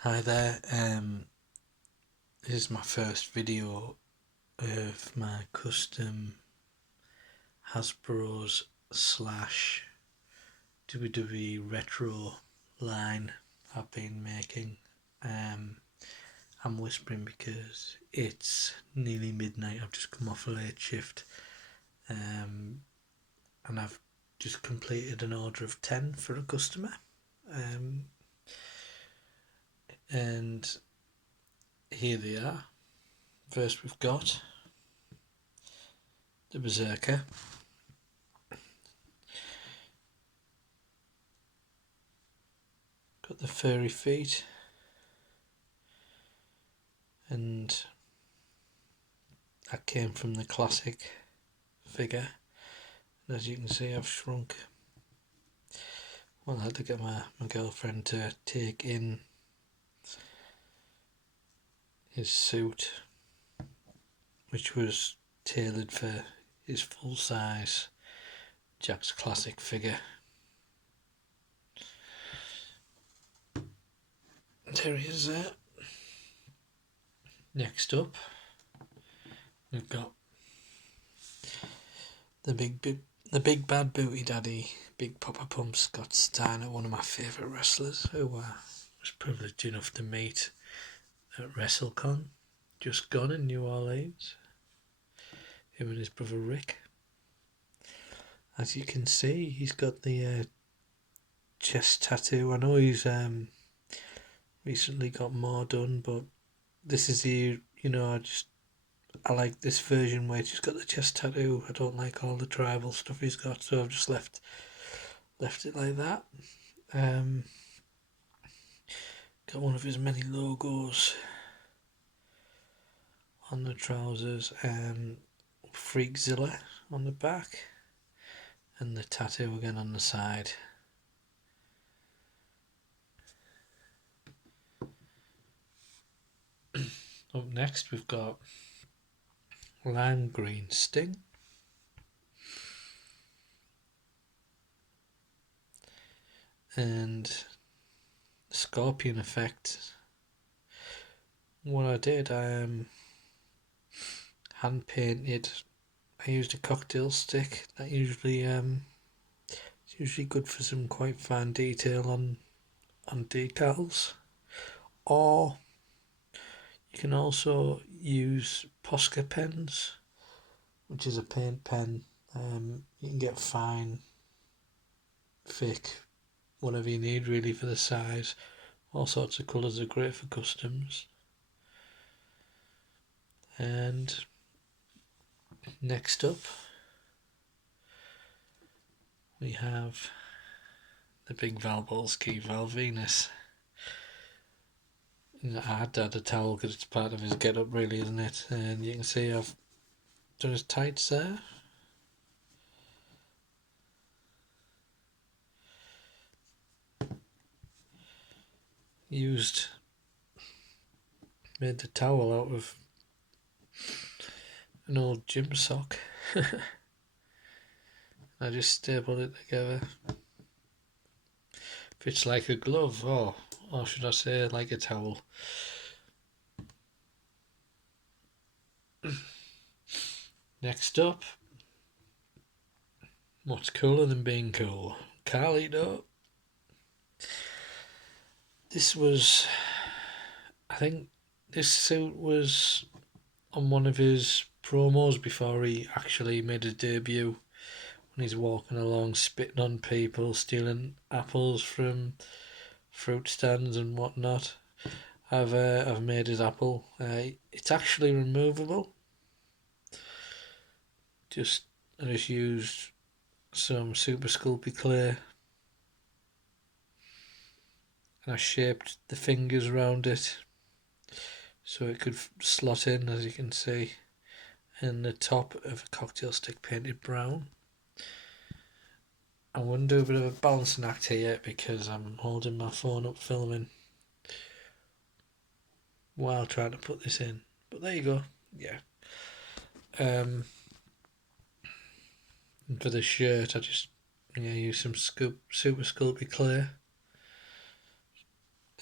Hi there, this is my first video of my custom Hasbro's slash WWE retro line I've been making. I'm whispering because it's nearly midnight. I've just come off a late shift, and I've just completed an order of 10 for a customer. And here they are. First we've got the Berserker. Got the furry feet, and that came from the classic figure, and as you can see I've shrunk. Well, I had to get my girlfriend to take in his suit, which was tailored for his full size Jack's classic figure. There he is there. Next up we've got the big bad booty daddy, Big Papa Pump Scott Steiner, one of my favourite wrestlers who was privileged enough to meet at WrestleCon, just gone in New Orleans, him and his brother Rick. As you can see, he's got the chest tattoo. I know he's recently got more done, but this is I like this version where he's just got the chest tattoo. I don't like all the tribal stuff he's got, so I've just left it like that. Got one of his many logos on the trousers, Freakzilla on the back, and the tattoo again on the side. Up next we've got lime green Sting, and Scorpion effect. What I did, I hand painted. I used a cocktail stick. That usually it's usually good for some quite fine detail on decals, or you can also use Posca pens, which is a paint pen. You can get fine, thick, whatever you need really for the size. All sorts of colours are great for customs. And next up we have the big Val Venis. I had to add a towel because it's part of his get up really, isn't it? And you can see I've done his tights there. Made the towel out of an old gym sock. I just stapled it together. Fits like a glove, or should I say like a towel. Next up, what's cooler than being cool? Carlito. I think this suit was on one of his promos before he actually made his debut, when he's walking along spitting on people, stealing apples from fruit stands and whatnot. I've made his apple. It's actually removable. I just used some Super Sculpey clay, and I shaped the fingers around it so it could slot in, as you can see, in the top of a cocktail stick painted brown. I'm going to do a bit of a balancing act here because I'm holding my phone up filming while trying to put this in. But there you go. Yeah. And for the shirt I just use some Super Sculpey clay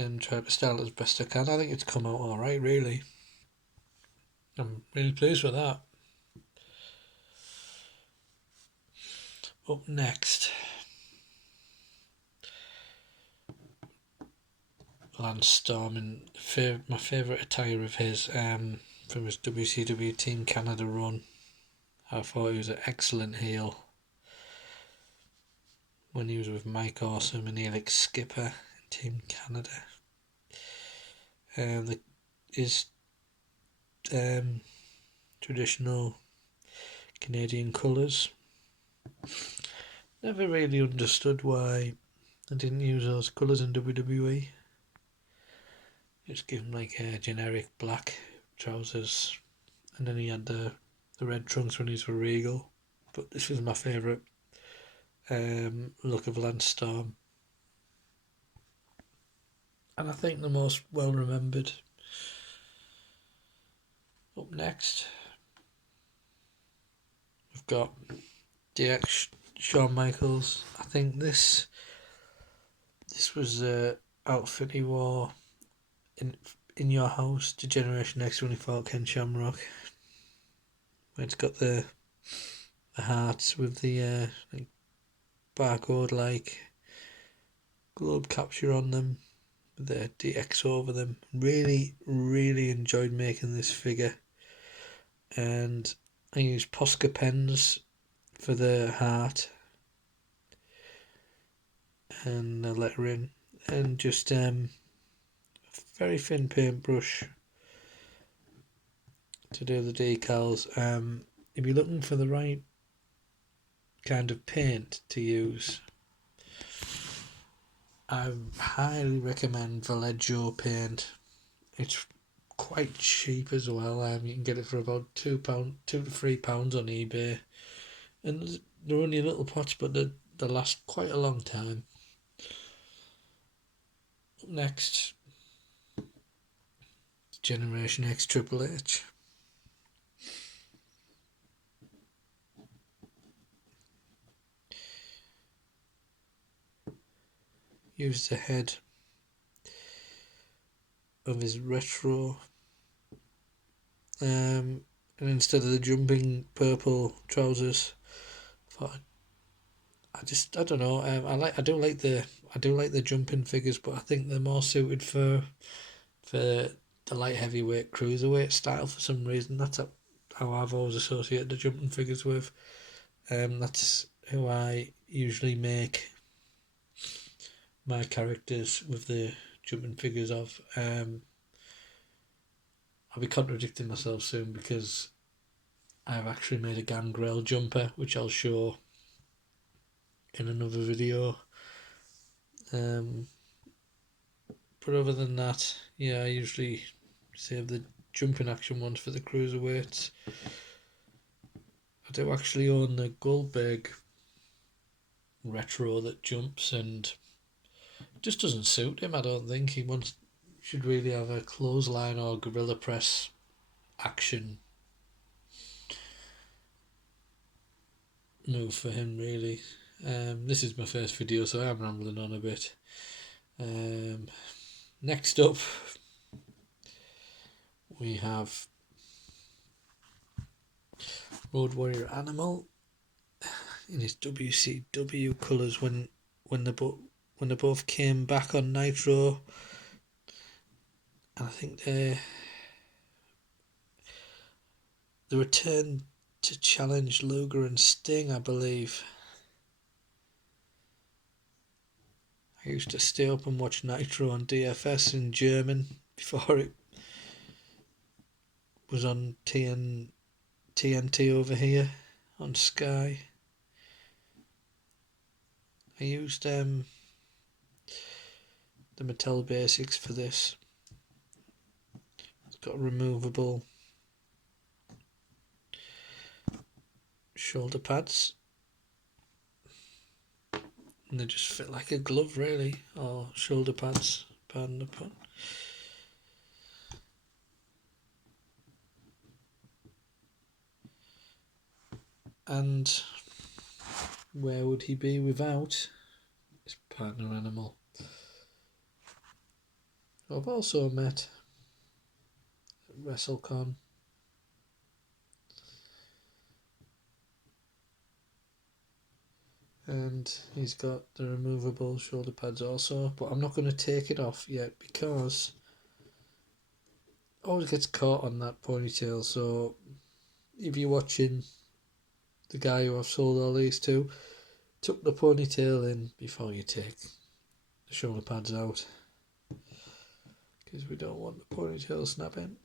and try to style it as best I can. I think it's come out alright, really. I'm really pleased with that. Up next, Lance Storm, and my favourite attire of his from his WCW Team Canada run. I thought he was an excellent heel when he was with Mike Awesome and Elix Skipper in Team Canada. His traditional Canadian colours. Never really understood why I didn't use those colours in WWE. Just give him like a generic black trousers, and then he had the red trunks when he was for Regal. But this was my favourite look of Lance Storm, and I think the most well remembered. Up next, we've got DX Shawn Michaels. I think this was the outfit he wore in Your House to Generation X when he fought Ken Shamrock. It's got the hearts with the like barcode like globe capture on them, with the DX over them. Really, really enjoyed making this figure, and I used Posca pens for the heart and the lettering, and just very thin paintbrush to do the decals. If you're looking for the right kind of paint to use, I highly recommend Vallejo paint. It's quite cheap as well. You can get it for about £2 to £3 on eBay, and they're only little pots, but they last quite a long time. Up next, Generation X Triple H. Use the head of his retro, and instead of the jumping purple trousers, I don't know. I do like the jumping figures, but I think they're more suited for the light heavyweight cruiserweight style for some reason. That's how I've always associated the jumping figures with. That's who I usually make my characters with the jumping figures of. I'll be contradicting myself soon because I've actually made a Gangrel jumper, which I'll show in another video. But other than that, yeah, I usually save the jumping action ones for the cruiserweights. I do actually own the Goldberg retro that jumps, and just doesn't suit him. I don't think he should really have a clothesline or gorilla press action move for him, really. This is my first video, so I am rambling on a bit. Next up, we have Road Warrior Animal in his WCW colours when they both came back on Nitro, and I think the return to challenge Luger and Sting, I believe. I used to stay up and watch Nitro on DFS in German before it was on TNT over here on Sky. I used the Mattel Basics for this. It's got removable shoulder pads, and they just fit like a glove, really, or shoulder pads, pardon the pun. And where would he be without his partner animal? I've also met at WrestleCon. And he's got the removable shoulder pads also, but I'm not going to take it off yet because it always gets caught on that ponytail. So if you're watching, the guy who I've sold all these to, tuck the ponytail in before you take the shoulder pads out, because we don't want the ponytail snapping.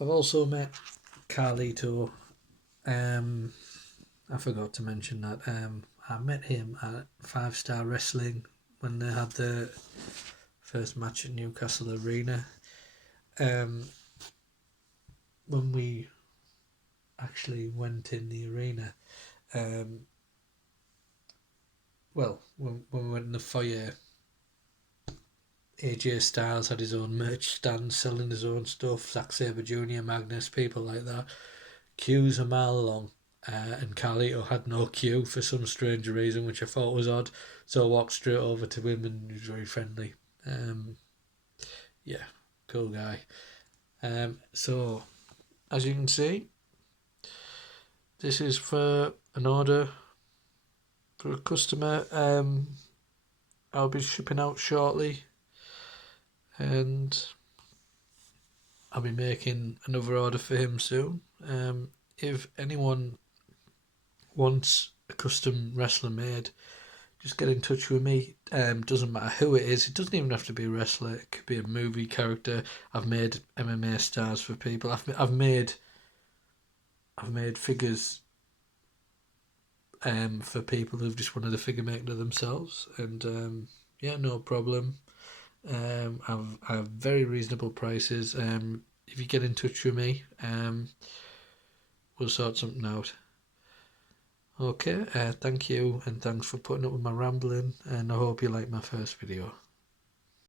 I've also met Carlito. I forgot to mention that. I met him at 5 Star Wrestling when they had the first match at Newcastle Arena. When we actually went in the arena, when we went in the foyer, AJ Styles had his own merch stand selling his own stuff, Zack Sabre Jr., Magnus, people like that. Queues a mile long, and Carlito had no queue for some strange reason, which I thought was odd. So I walked straight over to him and he was very friendly. Yeah, cool guy. So, as you can see, this is for an order for a customer. I'll be shipping out shortly, and I'll be making another order for him soon. If anyone wants a custom wrestler made, just get in touch with me. Doesn't matter who it is. It doesn't even have to be a wrestler. It could be a movie character. I've made MMA stars for people. I've made figures for people who've just wanted a figure maker themselves, and yeah, no problem. I have very reasonable prices. If you get in touch with me, we'll sort something out. Okay, thank you, and thanks for putting up with my rambling, and I hope you like my first video.